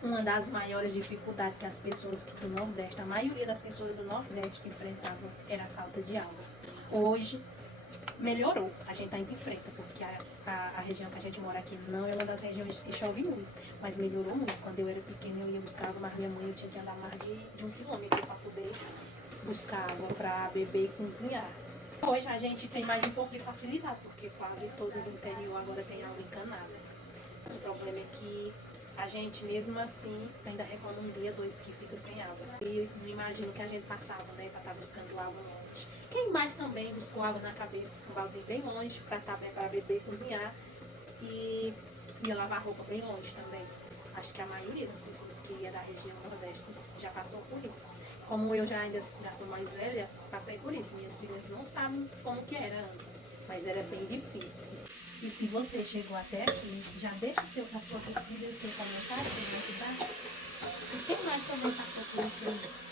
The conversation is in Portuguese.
Uma das maiores dificuldades que as pessoas do Nordeste, a maioria das pessoas do Nordeste enfrentavam era a falta de água. Hoje melhorou, a gente ainda enfrenta, porque a região que a gente mora aqui não é uma das regiões que chove muito, mas melhorou muito. Quando eu era pequena eu ia buscar água, mas minha mãe eu tinha que andar mais de 1 quilômetro para poder buscar água para beber e cozinhar. Hoje a gente tem mais um pouco de facilidade, porque quase todos os interior agora tem água encanada. Mas o problema é que a gente, mesmo assim, ainda reclama um dia, dois que fica sem água. E não imagino que a gente passava, né, para estar buscando água longe. Quem mais também buscou água na cabeça, um balde bem longe, para beber, cozinhar e ia lavar roupa bem longe também. Acho que a maioria das pessoas que ia da região Nordeste já passou por isso. Como eu já sou mais velha, passei por isso. Minhas filhas não sabem como que era antes, mas era bem difícil. E se você chegou até aqui, já deixa a sua curtida e o seu comentário aqui embaixo. E quem mais também passou por isso aí?